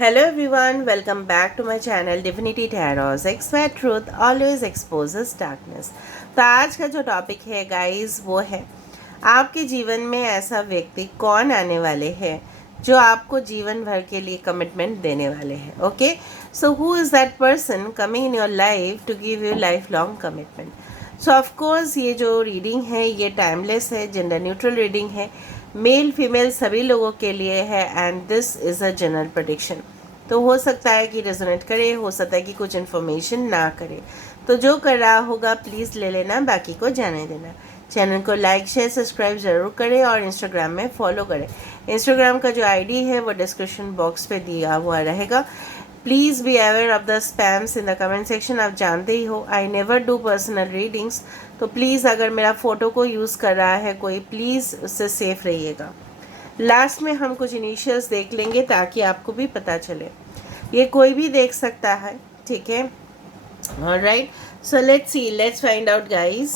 Hello everyone, welcome back to my channel Divinity Tarot. Expert Truth always exposes darkness. तो आज का जो topic है गाइस वो है आपके जीवन में ऐसा व्यक्ति कौन आने वाले हैं जो आपको जीवन भर के लिए कमिटमेंट देने वाले हैं. Okay, so who is that person coming in your life to give you lifelong commitment. So of course ये जो रीडिंग है ये टाइमलेस है, जेंडर न्यूट्रल रीडिंग है, मेल फीमेल सभी लोगों के लिए है and this is a general prediction. तो हो सकता है कि रेजोनेट करे, हो सकता है कि कुछ इन्फॉर्मेशन ना करे. तो जो कर रहा होगा प्लीज़ ले लेना, बाकी को जाने देना. चैनल को लाइक शेयर सब्सक्राइब ज़रूर करें और इंस्टाग्राम में फॉलो करें. इंस्टाग्राम का जो आईडी है वो डिस्क्रिप्शन बॉक्स पे दिया हुआ रहेगा. Please be aware of the spams in the comment section. आप जानते ही हो I never do personal readings. तो प्लीज़ अगर मेरा फ़ोटो को यूज़ कर रहा है कोई, प्लीज़ उससे सेफ रहिएगा. लास्ट में हम कुछ इनिशियल्स देख लेंगे ताकि आपको भी पता चले. ये कोई भी देख सकता है, ठीक है. Alright, so let's find out guys.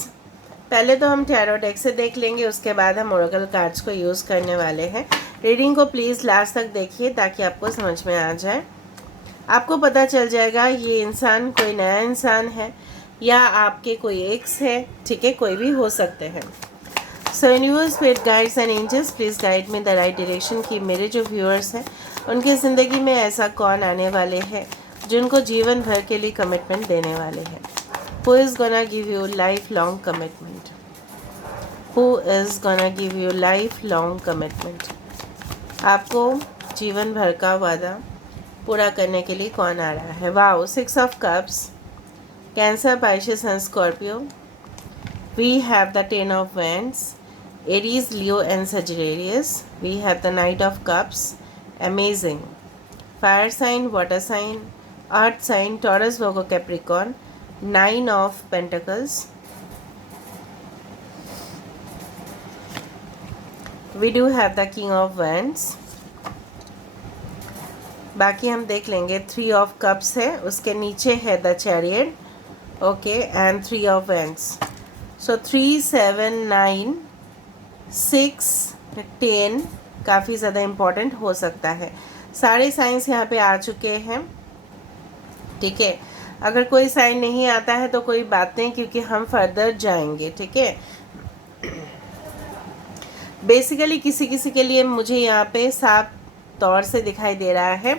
पहले तो हम टैरो डेक से देख लेंगे, उसके बाद हम ओरेकल कार्ड्स को यूज़ करने वाले हैं. रीडिंग को प्लीज़ लास्ट तक देखिए ताकि आपको समझ में आ जाए. आपको पता चल जाएगा ये इंसान कोई नया इंसान है या आपके कोई एक्स है, ठीक है, कोई भी हो सकते हैं. So universe with guides and angels please guide me the right direction कि मेरे जो व्यूअर्स हैं उनकी ज़िंदगी में ऐसा कौन आने वाले हैं जिनको जीवन भर के लिए कमिटमेंट देने वाले हैं. Who is gonna give you lifelong commitment. Who is gonna give you lifelong commitment. आपको जीवन भर का वादा पूरा करने के लिए कौन आ रहा है. Wow, 6 of cups, cancer, Pisces and Scorpio. We have the 10 of Wands, Aries, Leo and Sagittarius. We have the Knight of Cups, amazing. Fire sign, water sign, earth sign, Taurus, Virgo, Capricorn. 9 of Pentacles. We do have the King of Wands. बाकी हम देख लेंगे. 3 of cups है, उसके नीचे है the chariot, okay, and 3 of Wands. सो 3, 7, 9, 6, 10 काफ़ी ज़्यादा इम्पॉर्टेंट हो सकता है. सारे साइंस यहाँ पे आ चुके हैं, ठीक है. अगर कोई साइन नहीं आता है तो कोई बात नहीं, क्योंकि हम फर्दर जाएंगे, ठीक है. बेसिकली किसी किसी के लिए मुझे यहाँ पे साफ तौर से दिखाई दे रहा है.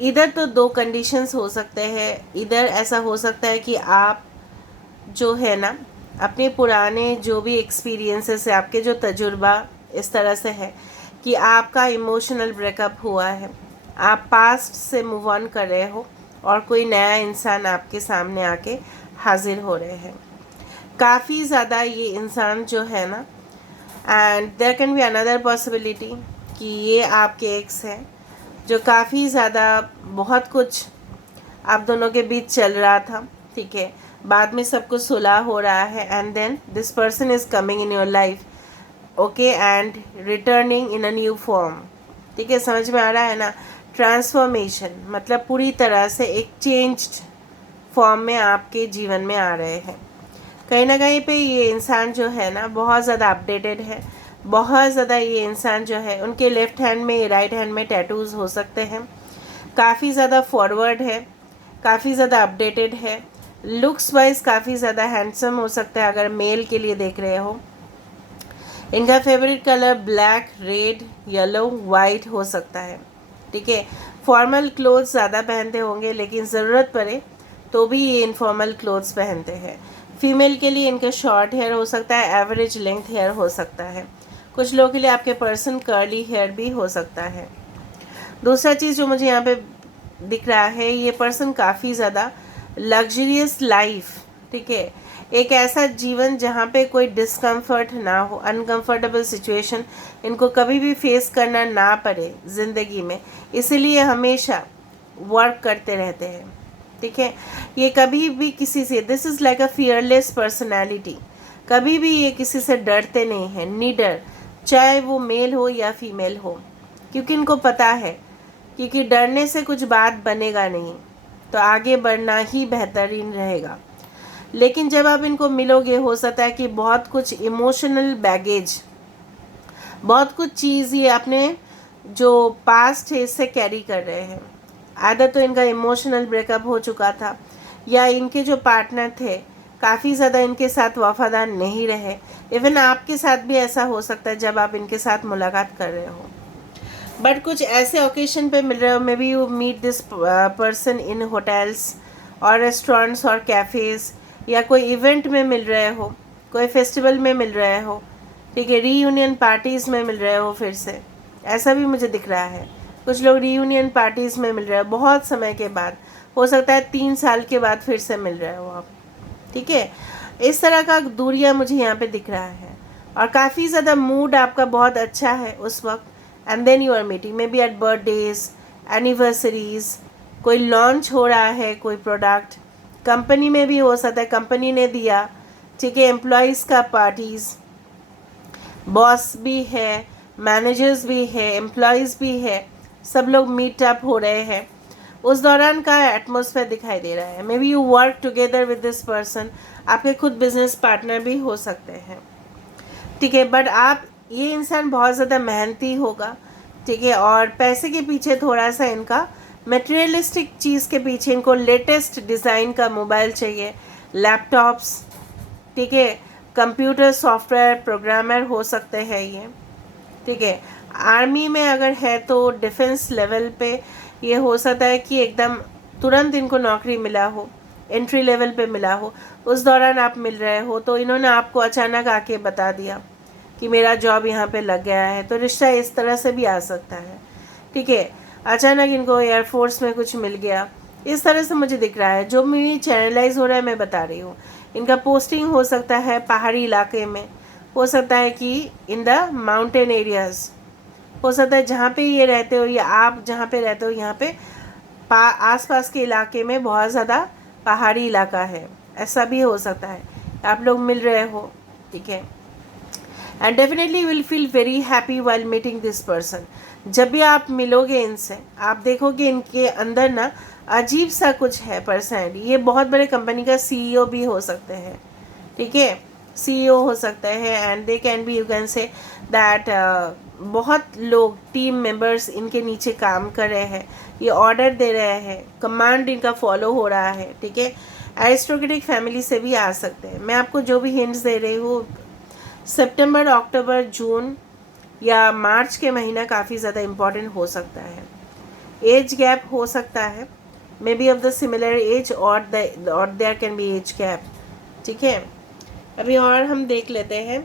इधर तो 2 कंडीशंस हो सकते हैं. इधर ऐसा हो सकता है कि आप जो है ना अपने पुराने जो भी एक्सपीरियंसेस है, आपके जो तजुर्बा इस तरह से है कि आपका इमोशनल ब्रेकअप हुआ है, आप पास्ट से मूव ऑन कर रहे हो और कोई नया इंसान आपके सामने आके हाजिर हो रहे हैं. काफ़ी ज़्यादा ये इंसान जो है ना, and there can be another possibility कि ये आपके एक्स है जो काफ़ी ज़्यादा बहुत कुछ आप दोनों के बीच चल रहा था, ठीक है. बाद में सब कुछ सुलह हो रहा है and then this person is coming in your life, okay, and returning in a new form, ठीक है. समझ में आ रहा है ना. ट्रांसफॉर्मेशन मतलब पूरी तरह से एक चेंज्ड फॉर्म में आपके जीवन में आ रहे हैं. कहीं ना कहीं पे ये इंसान जो है ना बहुत ज़्यादा अपडेटेड है. बहुत ज़्यादा ये इंसान जो है, उनके लेफ्ट हैंड में राइट हैंड में टैटूज़ हो सकते हैं. काफ़ी ज़्यादा फॉरवर्ड है, काफ़ी ज़्यादा अपडेटेड है. लुक्स वाइज काफ़ी ज़्यादा हैंडसम हो सकता है अगर मेल के लिए देख रहे हो. इनका favourite colour black, red, yellow, white हो सकता है, ठीक है. फॉर्मल क्लोथ्स ज़्यादा पहनते होंगे, लेकिन ज़रूरत पड़े तो भी ये इनफॉर्मल क्लोथ्स पहनते हैं. फीमेल के लिए इनका शॉर्ट हेयर हो सकता है, एवरेज लेंथ हेयर हो सकता है. कुछ लोगों के लिए आपके पर्सन कर्ली हेयर भी हो सकता है. दूसरा चीज़ जो मुझे यहाँ पे दिख रहा है, ये पर्सन काफ़ी ज़्यादा लग्जरियस लाइफ, ठीक है. एक ऐसा जीवन जहाँ पे कोई डिस्कम्फर्ट ना हो, अनकंफर्टेबल सिचुएशन इनको कभी भी फेस करना ना पड़े ज़िंदगी में, इसीलिए हमेशा वर्क करते रहते हैं, ठीक है. ये कभी भी किसी से, this is like a fearless personality. कभी भी ये किसी से डरते नहीं हैं, निडर, चाहे वो मेल हो या फीमेल हो, क्योंकि इनको पता है क्योंकि डरने से कुछ बात बनेगा नहीं, तो आगे बढ़ना ही बेहतरीन रहेगा. लेकिन जब आप इनको मिलोगे हो सकता है कि बहुत कुछ इमोशनल बैगेज, बहुत कुछ चीज़ ये अपने जो पास्ट है इससे कैरी कर रहे हैं। आधा तो इनका इमोशनल ब्रेकअप हो चुका था, या इनके जो पार्टनर थे काफ़ी ज़्यादा इनके साथ वफादार नहीं रहे। इवन आपके साथ भी ऐसा हो सकता है जब आप इनके साथ मुलाकात कर रहे हो। बट कुछ ऐसे ओकेशन पे मिल रहे हो, maybe you meet this person in hotels और रेस्टोरेंट्स और कैफ़ेज़, या कोई इवेंट में मिल रहे हो, कोई फेस्टिवल में मिल रहे हो, ठीक है, रीयूनियन पार्टीज़ में मिल रहे हो फिर से, ऐसा भी मुझे दिख रहा है। कुछ लोग रीयूनियन पार्टीज़ में मिल रहे हो बहुत समय के बाद, हो सकता है 3 साल के बाद फिर से मिल रहे हो आप, ठीक है। इस तरह का दूरियां मुझे यहाँ पे दिख रहा है, और काफ़ी ज़्यादा मूड आपका बहुत अच्छा है उस वक्त। And then you are meeting maybe at birthdays, anniversaries, कोई लॉन्च हो रहा है कोई प्रोडक्ट, कंपनी में भी हो सकता है, कंपनी ने दिया, ठीक है, एम्प्लॉयज़ का पार्टीज़, बॉस भी है, मैनेजर्स भी है, एम्प्लॉयज़ भी है, सब लोग मीटअप हो रहे हैं। उस दौरान का एटमॉस्फेयर दिखाई दे रहा है। May B you work together with this person, आपके खुद बिजनेस पार्टनर भी हो सकते हैं, ठीक है। बट आप, ये इंसान बहुत ज़्यादा मेहनती होगा, ठीक है, और पैसे के पीछे थोड़ा सा इनका, मटेरियलिस्टिक चीज़ के पीछे इनको लेटेस्ट डिज़ाइन का मोबाइल चाहिए, लैपटॉप्स, ठीक है, कंप्यूटर सॉफ्टवेयर प्रोग्रामर हो सकते हैं ये, ठीक है। आर्मी में अगर है तो डिफेंस लेवल पे ये हो सकता है कि एकदम तुरंत इनको नौकरी मिला हो, एंट्री लेवल पे मिला हो, उस दौरान आप मिल रहे हो तो इन्होंने आपको अचानक आके बता दिया कि मेरा जॉब यहाँ पे लग गया है, तो रिश्ता इस तरह से भी आ सकता है, ठीक है। अचानक इनको एयरफोर्स में कुछ मिल गया, इस तरह से मुझे दिख रहा है। जो मेरी चैनलाइज हो रहा है मैं बता रही हूँ। इनका पोस्टिंग हो सकता है पहाड़ी इलाके में, हो सकता है कि इन द माउंटेन एरियाज़, हो सकता है जहाँ पे ये रहते हो या आप जहाँ पे रहते हो यहाँ पे आसपास के इलाके में बहुत ज़्यादा पहाड़ी इलाका है, ऐसा भी हो सकता है। आप लोग मिल रहे हो, ठीक है। And definitely will feel very happy while meeting this person. जब भी आप मिलोगे इनसे, आप देखोगे इनके अंदर ना अजीब सा कुछ है पर्सनैलिटी। ये बहुत बड़े कंपनी का सीईओ भी हो सकते हैं, ठीक है, सीईओ हो सकते हैं। And they can be, you can say that बहुत लोग टीम मेंबर्स इनके नीचे काम कर रहे हैं, ये ऑर्डर दे रहे हैं, कमांड इनका फॉलो हो रहा है, ठीक है। एरिस्टोक्रेटिक फैमिली से भी आ सकते हैं। मैं आपको जो भी हिंट्स दे रही हूँ, सितंबर, अक्टूबर, जून या मार्च के महीना काफ़ी ज़्यादा इम्पॉर्टेंट हो सकता है। एज गैप हो सकता है, may be of the similar age और there can be age gap, ठीक है। अभी और हम देख लेते हैं।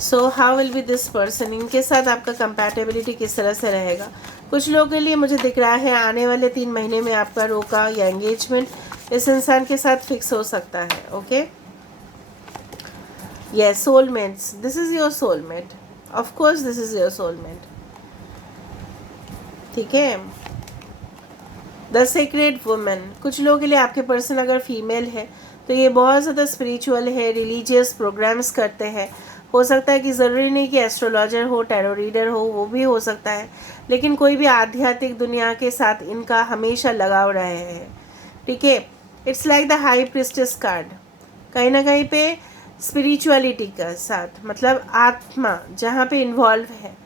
So how will be this person, इनके साथ आपका कंपैटिबिलिटी किस तरह से रहेगा। कुछ लोगों के लिए मुझे दिख रहा है आने वाले 3 महीने में आपका रोका या एंगेजमेंट इस इंसान के साथ फिक्स हो सकता है, okay. Yes, soulmates, this is your soulmate, of course this is your soulmate, ठीक है। द सीक्रेट वुमन, कुछ लोगों के लिए आपके पर्सन अगर फीमेल है तो ये बहुत ज़्यादा स्पिरिचुअल है, रिलीजियस प्रोग्राम्स करते हैं। हो सकता है कि ज़रूरी नहीं कि एस्ट्रोलॉजर हो, टैरो रीडर हो, वो भी हो सकता है, लेकिन कोई भी आध्यात्मिक दुनिया के साथ इनका हमेशा लगाव रहे हैं, ठीक है। It's like the high priestess card, कहीं ना कहीं पे स्पिरिचुअलिटी का साथ, मतलब आत्मा जहाँ पे इन्वॉल्व है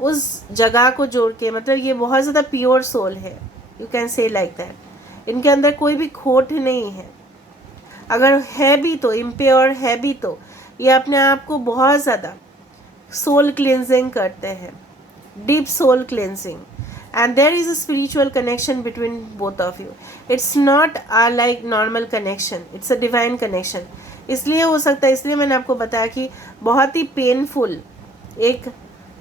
उस जगह को जोड़ के, मतलब ये बहुत ज़्यादा प्योर सोल है, you can say like that. इनके अंदर कोई भी खोट नहीं है, अगर है भी तो इम्प्योर है भी तो ये अपने आप को बहुत ज़्यादा सोल क्लिनजिंग करते हैं, deep soul cleansing, and there is a spiritual connection between both of you. It's not a like normal connection, it's a divine connection. इसलिए हो सकता है, इसलिए मैंने आपको बताया कि बहुत ही पेनफुल एक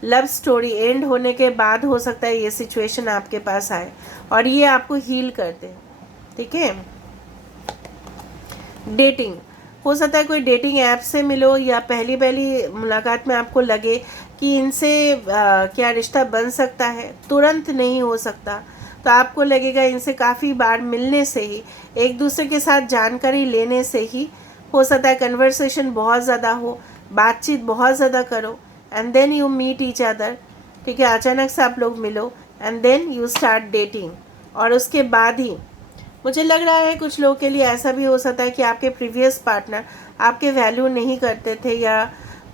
लव स्टोरी एंड होने के बाद हो सकता है ये सिचुएशन आपके पास आए और ये आपको हील कर दे, ठीक है। डेटिंग, हो सकता है कोई डेटिंग ऐप से मिलो या पहली पहली मुलाकात में आपको लगे कि इनसे क्या रिश्ता बन सकता है, तुरंत नहीं हो सकता, तो आपको लगेगा इनसे काफ़ी बार मिलने से ही, एक दूसरे के साथ जानकारी लेने से ही हो सकता है कन्वर्सेशन बहुत ज़्यादा हो, बातचीत बहुत ज़्यादा करो, and then you meet each other, ठीक है। अचानक से आप लोग मिलो and then you start dating, और उसके बाद ही मुझे लग रहा है कुछ लोगों के लिए ऐसा भी हो सकता है कि आपके प्रीवियस पार्टनर आपके वैल्यू नहीं करते थे या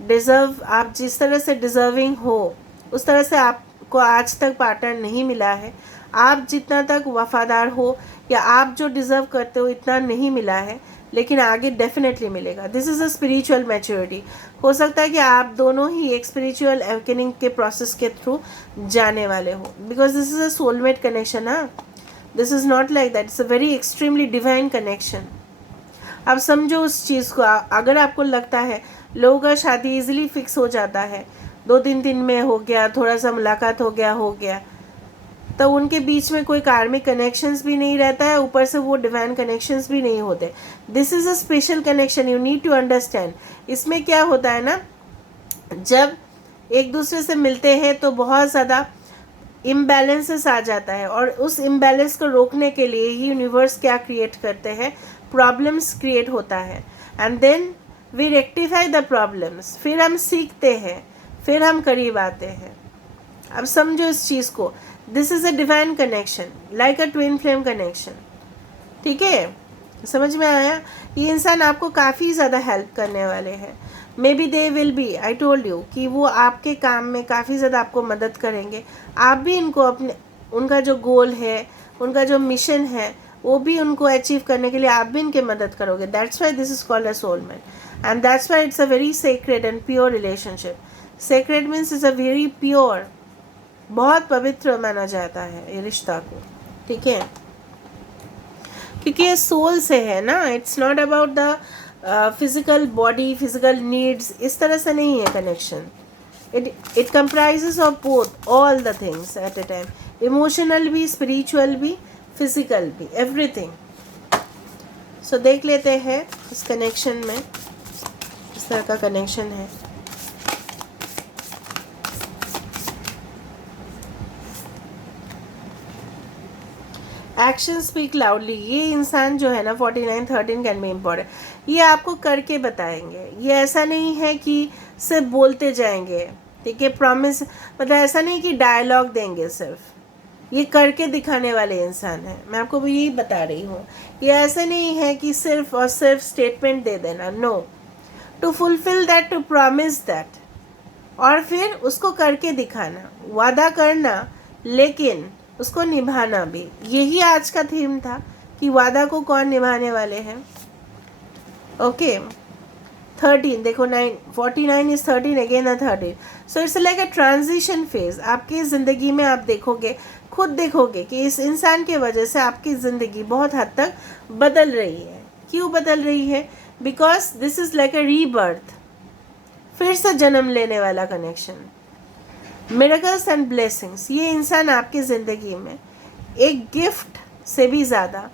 डिज़र्व, आप जिस तरह से डिज़र्विंग हो उस तरह से आपको आज तक पार्टनर नहीं मिला है। आप जितना तक वफादार हो या आप जो डिज़र्व करते हो इतना नहीं मिला है, लेकिन आगे डेफिनेटली मिलेगा। This is a spiritual maturity. हो सकता है कि आप दोनों ही एक स्पिरिचुअल अवेकनिंग के प्रोसेस के थ्रू जाने वाले हो, because this is a soulmate connection. हाँ, this is not like that, it's a very extremely divine connection. अब समझो उस चीज़ को। अगर आपको लगता है लोगों का शादी इजीली फिक्स हो जाता है, 2-3 दिन में हो गया, थोड़ा सा मुलाकात हो गया, तो उनके बीच में कोई कार्मिक कनेक्शंस भी नहीं रहता है, ऊपर से वो डिवाइन कनेक्शंस भी नहीं होते। This is a special connection, you need to understand. इसमें क्या होता है ना, जब एक दूसरे से मिलते हैं तो बहुत ज़्यादा इम्बैलेंसेस आ जाता है, और उस इम्बैलेंस को रोकने के लिए ही यूनिवर्स क्या क्रिएट करते हैं, प्रॉब्लम्स क्रिएट होता है, and then we rectify the problems. फिर हम सीखते हैं, फिर हम करीब आते हैं। अब समझो इस चीज़ को, this is a divine connection, like a twin flame connection. ठीक है, समझ में आया? ये इंसान आपको काफ़ी ज़्यादा हेल्प करने वाले हैं। May be they will be, I told you कि वो आपके काम में काफ़ी ज़्यादा आपको मदद करेंगे। आप भी इनको अपने, उनका जो गोल है, उनका जो मिशन है, वो भी उनको अचीव करने के लिए आप भी इनके मदद करोगे। That's why this is called a soulmate, and that's why it's a very sacred and pure relationship. Sacred means is a very pure, बहुत पवित्र माना जाता है ये रिश्ता को। ठीक है, क्योंकि ये सोल से है ना, it's not about the physical body, physical needs, इस तरह से नहीं है connection. It comprises of both, all the things at A time, emotional भी, स्पिरिचुअल भी, फिजिकल भी, एवरीथिंग। सो देख लेते हैं इस कनेक्शन में किस तरह का कनेक्शन है। Action speak loudly. ये इंसान जो है ना 4913 कैन बी इम्पॉर्टेंट, ये आपको करके बताएंगे। ये ऐसा नहीं है कि सिर्फ बोलते जाएंगे, ठीक है, प्रॉमिस, मतलब ऐसा नहीं कि डायलॉग देंगे, सिर्फ ये करके दिखाने वाले इंसान हैं। मैं आपको भी यही बता रही हूँ। ये ऐसा नहीं है कि सिर्फ और सिर्फ स्टेटमेंट दे देना, no, to fulfil that, to promise that, और फिर उसको करके दिखाना, वादा करना लेकिन उसको निभाना भी। यही आज का थीम था कि वादा को कौन निभाने वाले हैं। ओके, 13 देखो, 49 is 13 again a 13। So it's like a transition phase. आपकी ज़िंदगी में आप देखोगे, खुद देखोगे कि इस इंसान की वजह से आपकी ज़िंदगी बहुत हद तक बदल रही है। क्यों बदल रही है? Because this is like a rebirth, फिर से जन्म लेने वाला कनेक्शन। मिरेकल्स एंड ब्लेसिंग्स, ये इंसान आपकी ज़िंदगी में एक गिफ्ट से भी ज़्यादा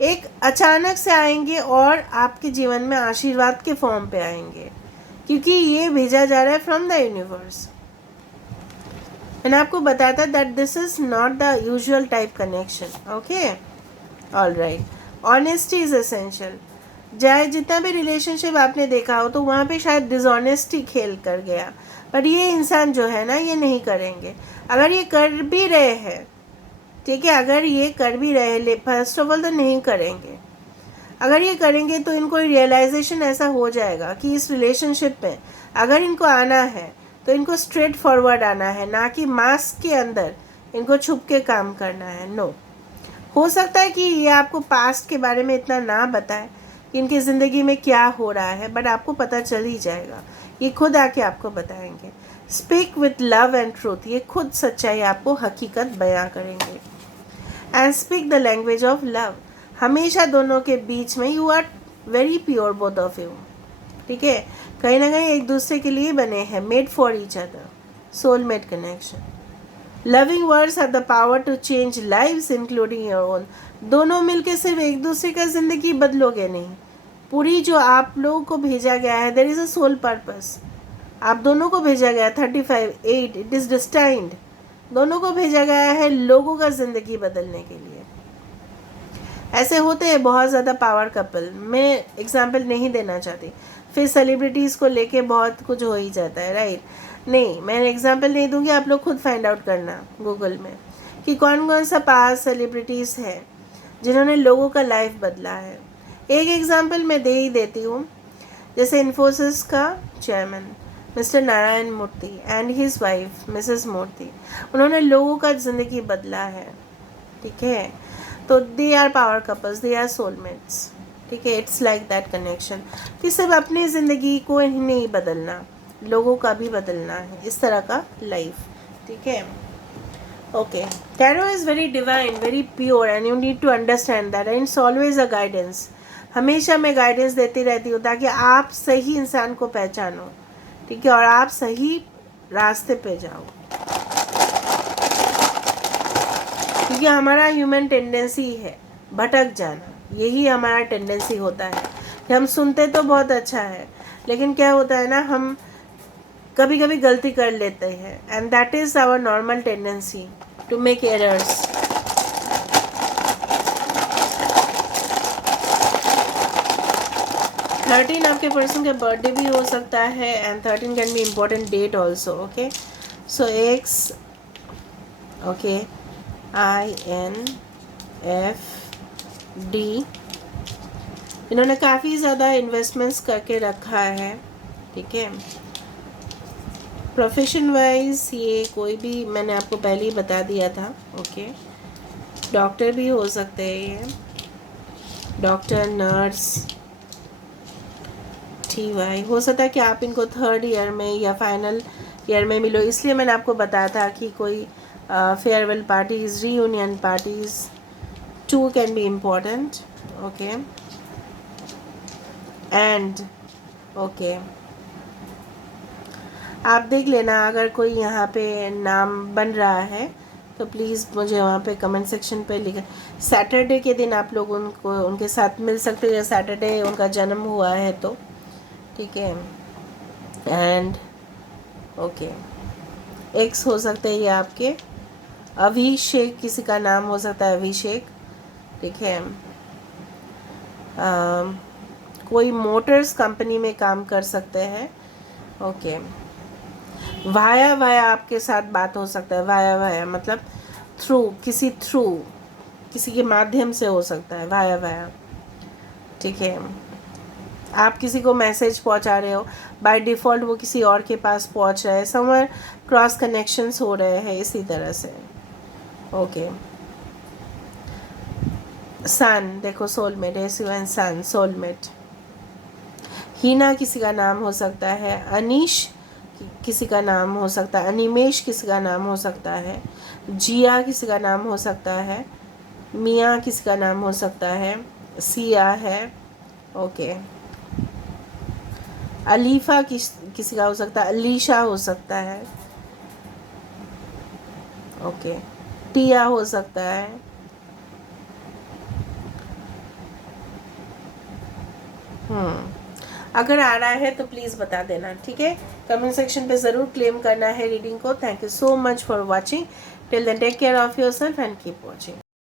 एक अचानक से आएंगे, और आपके जीवन में आशीर्वाद के फॉर्म पे आएंगे, क्योंकि ये भेजा जा रहा है फ्रॉम द यूनिवर्स। मैंने आपको बताया था that this is not the usual type connection. Okay, all right. Honesty is essential. चाहे जितना भी रिलेशनशिप आपने देखा हो तो वहाँ पे शायद डिसऑनेस्टी खेल कर गया, पर ये इंसान जो है ना, ये नहीं करेंगे। अगर ये कर भी रहे हैं, ठीक है, अगर ये कर भी रहे, फर्स्ट ऑफ ऑल तो नहीं करेंगे। अगर ये करेंगे तो इनको रियलाइजेशन ऐसा हो जाएगा कि इस रिलेशनशिप में अगर इनको आना है तो इनको स्ट्रेट फॉरवर्ड आना है, ना कि मास्क के अंदर इनको छुप के काम करना है। नो, हो सकता है कि ये आपको पास्ट के बारे में इतना ना बताए कि इनकी ज़िंदगी में क्या हो रहा है, बट आपको पता चल ही जाएगा। ये खुद आके आपको बताएंगे। Speak with love and truth, ये खुद सच्चाई आपको हकीकत बयां करेंगे। And speak the language of love, हमेशा दोनों के बीच में you are very pure both of you. ठीक है, कहीं ना कहीं एक दूसरे के लिए बने हैं, made for each other, soulmate connection. Loving words have the power to change lives including your own. दोनों मिलके सिर्फ एक दूसरे का ज़िंदगी बदलोगे नहीं, पूरी जो आप लोगों को भेजा गया है, there is a soul purpose. आप दोनों को भेजा गया 35-8, इट इज़ डिस्टाइंड। दोनों को भेजा गया है लोगों का ज़िंदगी बदलने के लिए। ऐसे होते हैं बहुत ज़्यादा पावर कपल, मैं एग्जाम्पल नहीं देना चाहती, फिर सेलिब्रिटीज़ को लेके बहुत कुछ हो ही जाता है, राइट? नहीं, मैं एग्जाम्पल नहीं दूंगी, आप लोग खुद फाइंड आउट करना गूगल में कि कौन कौन सा पास सेलिब्रिटीज़ है जिन्होंने लोगों का लाइफ बदला है। एक एग्जाम्पल मैं दे ही देती हूँ, जैसे इन्फोसिस का chairman Mr Narayana Murthy and his wife Mrs Murthy, उन्होंने लोगों का ज़िंदगी बदला है, ठीक है। तो they are power couples, they are soulmates, ठीक है। इट्स लाइक दैट कनेक्शन कि सिर्फ अपनी ज़िंदगी को ही नहीं बदलना, लोगों का भी बदलना है, इस तरह का लाइफ, ठीक है। Okay, tarot is very divine, very pure and you need to understand that and it's always a guidance. हमेशा मैं गाइडेंस देती रहती हूँ ताकि आप सही इंसान को पहचानो, ठीक है, और आप सही रास्ते पे जाओ, क्योंकि हमारा ह्यूमन टेंडेंसी है भटक जाना। यही हमारा टेंडेंसी होता है कि हम सुनते तो बहुत अच्छा है, लेकिन क्या होता है ना, हम कभी कभी गलती कर लेते हैं and that is our normal tendency to make errors. Thirteen आपके पर्सन का बर्थडे भी हो सकता है and 13 can be important date also, okay. So ex, okay, INFD, इन्होंने काफ़ी ज़्यादा इन्वेस्टमेंट्स करके रखा है, ठीक है। प्रोफेशन वाइज ये कोई भी, मैंने आपको पहले ही बता दिया था, ओके। डॉक्टर भी हो सकते हैं ये, डॉक्टर, नर्स, TY। हो सकता है कि आप इनको 3rd ईयर में या फाइनल ईयर में मिलो, इसलिए मैंने आपको बताया था कि कोई farewell parties, reunion parties, 2 can be important, okay. And okay, आप देख लेना अगर कोई यहाँ पे नाम बन रहा है तो प्लीज़ मुझे वहाँ पे कमेंट सेक्शन पे लिखें। सैटरडे के दिन आप लोग उनको उनके साथ मिल सकते हो, या सैटरडे उनका जन्म हुआ है तो, ठीक है। एंड ओके, एक्स हो सकते हैं ये आपके, अभिषेक किसी का नाम हो सकता है, अभिषेक, ठीक है। कोई मोटर्स कंपनी में काम कर सकते हैं, ओके। वाया वाया आपके साथ बात हो सकता है, वाया वाया मतलब थ्रू, किसी के माध्यम से हो सकता है, वाया वाया, ठीक है। आप किसी को मैसेज पहुंचा रहे हो, बाय डिफ़ॉल्ट वो किसी और के पास पहुंच रहा है, समवेयर क्रॉस कनेक्शंस हो रहे हैं इसी तरह से, ओके। सन, देखो सोलमेट, SUN, सन, सोलमेट। हीना किसी का नाम हो सकता है, अनीश किसी का नाम हो सकता है, अनिमेश किसी का नाम हो सकता है, जिया किसी का नाम हो सकता है, मियाँ किसी का नाम हो सकता है, सिया है, ओके। अलीफा किसी का हो सकता है, अलीशा हो सकता है, ओके। टिया हो सकता है, अगर आ रहा है तो प्लीज़ बता देना, ठीक है। कमेंट सेक्शन पे ज़रूर क्लेम करना है रीडिंग को। Thank you so much for watching, till then take care of yourself and keep watching.